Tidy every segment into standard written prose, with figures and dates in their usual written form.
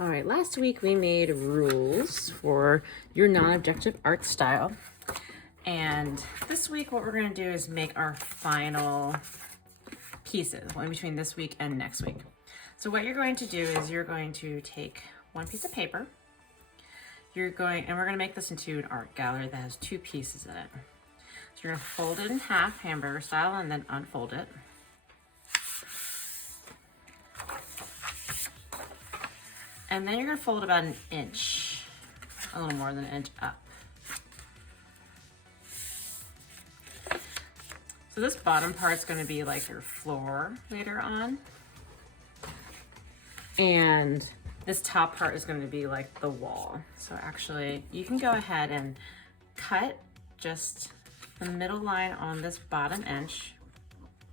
All right, last week we made rules for your non-objective art style. And this week what we're gonna do is make our final pieces, one between this week and next week. So what you're going to do is you're going to take one piece of paper. We're gonna make this into an art gallery that has two pieces in it. So you're gonna fold it in half, hamburger style, and then unfold it. And then you're gonna fold about an inch, a little more than an inch up. So this bottom part's gonna be like your floor later on. And this top part is gonna be like the wall. So actually, you can go ahead and cut just the middle line on this bottom inch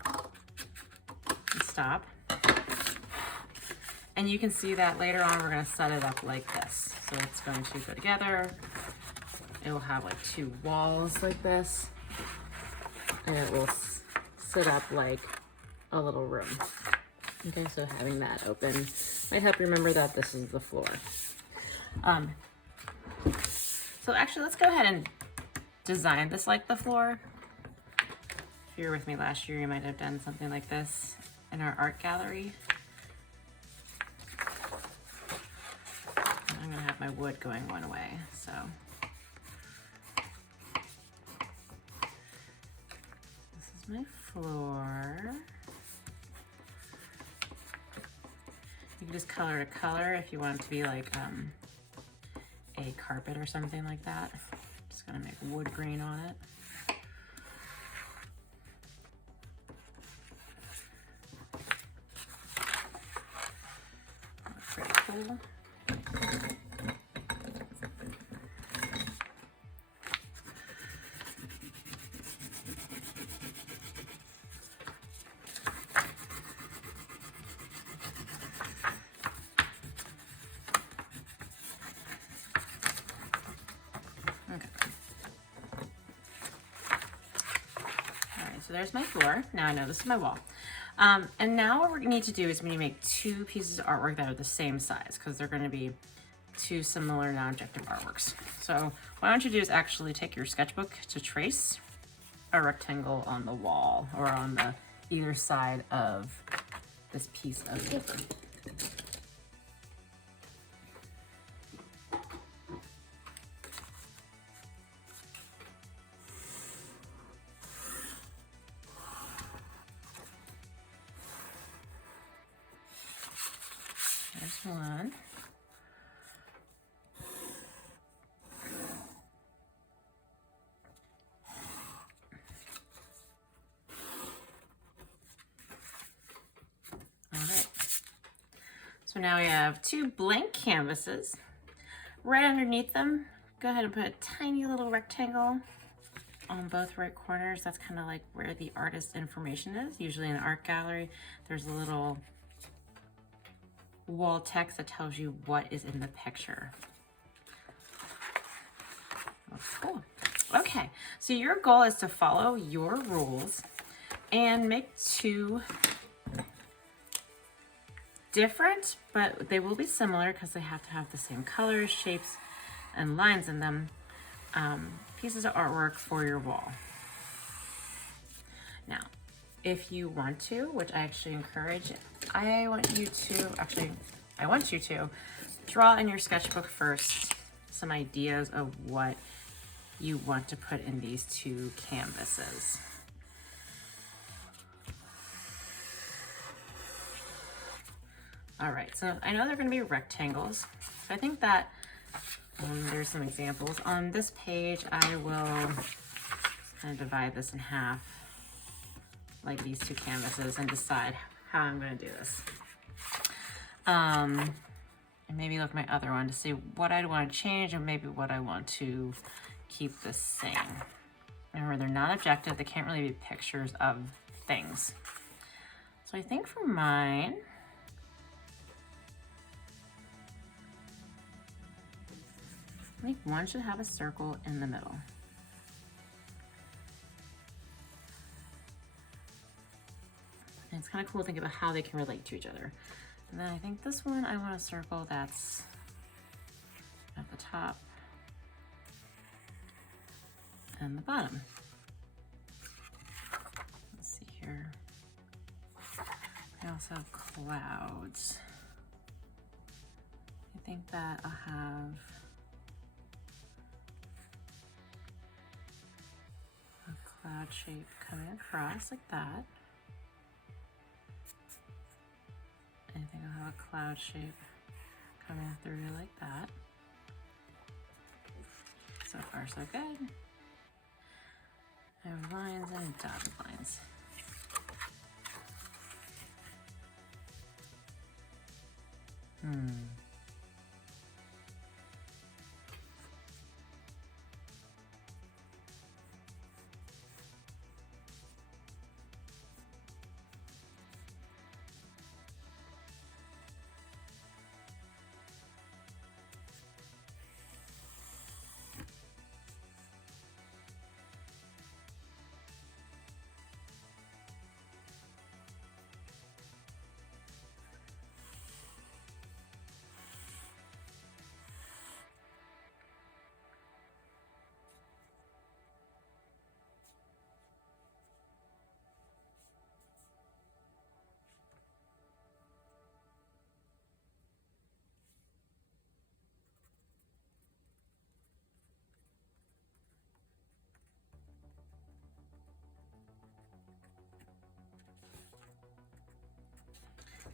and stop. And you can see that later on we're gonna set it up like this. So it's going to go together. It will have like two walls like this. And it will sit up like a little room. Okay, so having that open might help you remember that this is the floor. So actually, let's go ahead and design this like the floor. If you were with me last year, you might have done something like this in our art gallery. I'm gonna have my wood going one way, so. This is my floor. You can just color to color if you want it to be like a carpet or something like that. Just gonna make wood grain on it. That's pretty cool. So there's my floor. Now I know this is my wall. And now what we need to do is we need to make two pieces of artwork that are the same size because they're going to be two similar non-objective artworks. So what I want you to do is actually take your sketchbook to trace a rectangle on the wall or on the either side of this piece of paper. There's one. All right. So now we have two blank canvases. Right underneath them, go ahead and put a tiny little rectangle on both right corners. That's kind of like where the artist information is. Usually in an art gallery, there's a little wall text that tells you what is in the picture. That's cool. Okay, so your goal is to follow your rules and make two different, but they will be similar because they have to have the same colors, shapes, and lines in them, pieces of artwork for your wall. Now, if you want to, which I actually encourage, I want you to draw in your sketchbook first some ideas of what you want to put in these two canvases. All right, so I know they're gonna be rectangles. So I think that there's some examples. On this page, I will kind of divide this in half, like these two canvases, and decide how I'm gonna do this. And maybe look at my other one to see what I'd want to change and maybe what I want to keep the same. Remember, they're not objective. They can't really be pictures of things. So I think for mine, I think one should have a circle in the middle. And it's kind of cool to think about how they can relate to each other. And then I think this one I want to circle that's at the top and the bottom. Let's see here. I also have clouds. I think that I'll have a cloud shape coming across like that. I think I'll have a cloud shape coming through like that. So far, so good. I have lines and dotted lines.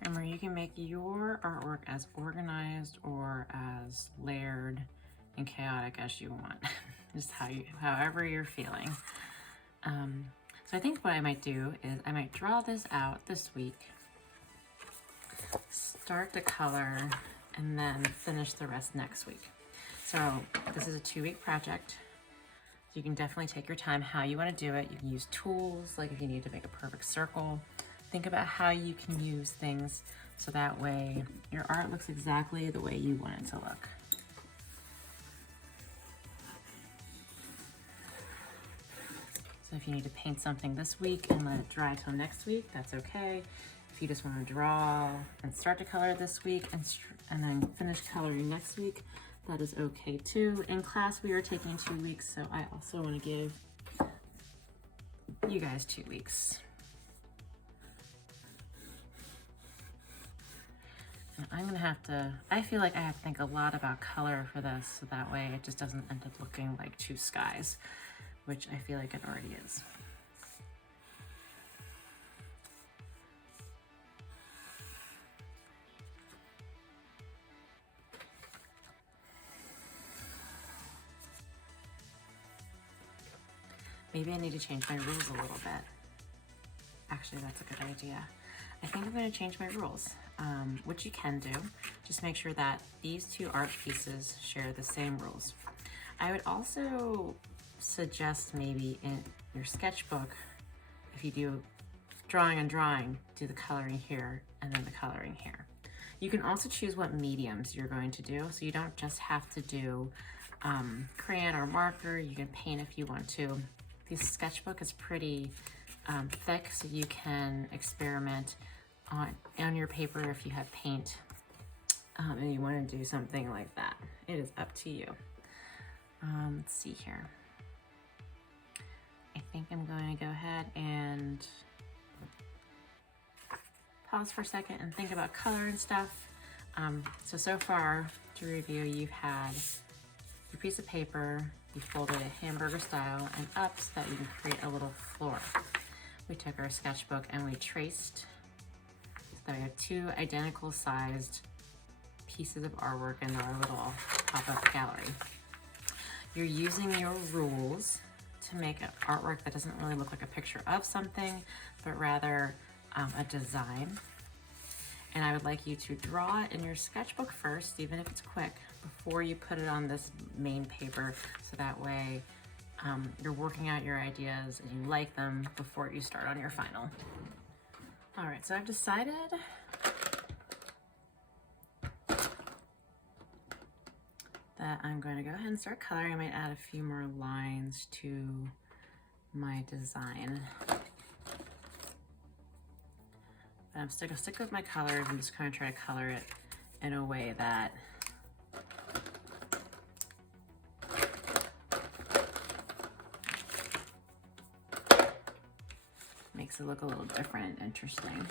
Remember, you can make your artwork as organized or as layered and chaotic as you want, just however you're feeling. So I think what I might do is I might draw this out this week, start to color, and then finish the rest next week. So this is a 2-week project. You can definitely take your time how you want to do it. You can use tools, like if you need to make a perfect circle. Think about how you can use things so that way your art looks exactly the way you want it to look. So if you need to paint something this week and let it dry till next week, that's okay. If you just want to draw and start to color this week and then finish coloring next week, that is okay too. In class, we are taking 2 weeks, so I also want to give you guys 2 weeks. And I'm gonna have to, I feel like I have to think a lot about color for this, so that way it just doesn't end up looking like 2 skies, which I feel like it already is. Maybe I need to change my rules a little bit. Actually, that's a good idea. I think I'm going to change my rules, which you can do. Just make sure that these 2 art pieces share the same rules. I would also suggest maybe in your sketchbook, if you do drawing and drawing, do the coloring here and then the coloring here. You can also choose what mediums you're going to do, so you don't just have to do crayon or marker. You can paint if you want to. This sketchbook is pretty thick, so you can experiment on your paper if you have paint and you want to do something like that. It is up to you. Let's see here. I think I'm going to go ahead and pause for a second and think about color and stuff. So far to review, you've had your piece of paper, you folded it hamburger style and up so that you can create a little floor. We took our sketchbook and we traced, so that we have 2 identical sized pieces of artwork in our little pop-up gallery. You're using your rules to make an artwork that doesn't really look like a picture of something, but rather a design. And I would like you to draw it in your sketchbook first, even if it's quick, before you put it on this main paper, so that way you're working out your ideas and you like them before you start on your final. All right, so I've decided that I'm going to go ahead and start coloring. I might add a few more lines to my design. But I'm still gonna stick with my colors. I'm just gonna try to color it in a way that makes it look a little different and interesting.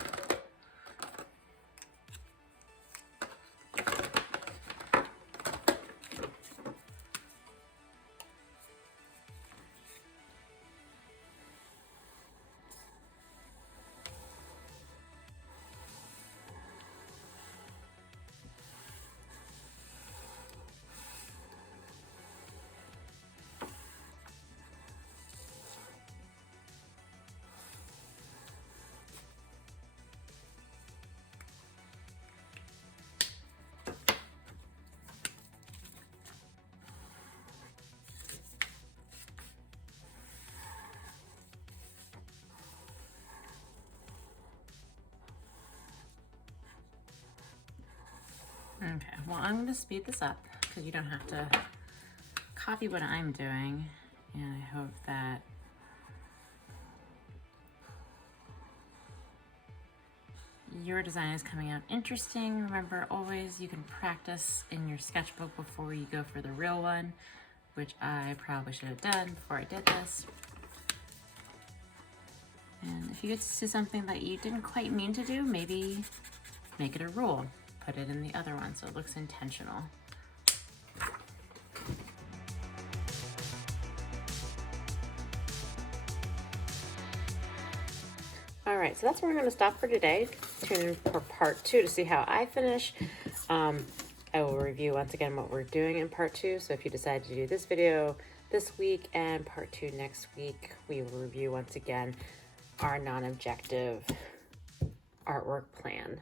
Okay, well, I'm going to speed this up because you don't have to copy what I'm doing, and I hope that your design is coming out interesting. Remember, always you can practice in your sketchbook before you go for the real one, which I probably should have done before I did this. And if you get to see something that you didn't quite mean to do, maybe make it a rule. Put it in the other one so it looks intentional. All right, so that's where I'm going to stop for today. Tune in for part 2 to see how I finish. I will review once again what we're doing in part 2. So if you decide to do this video this week and part 2 next week, we will review once again our non-objective artwork plan.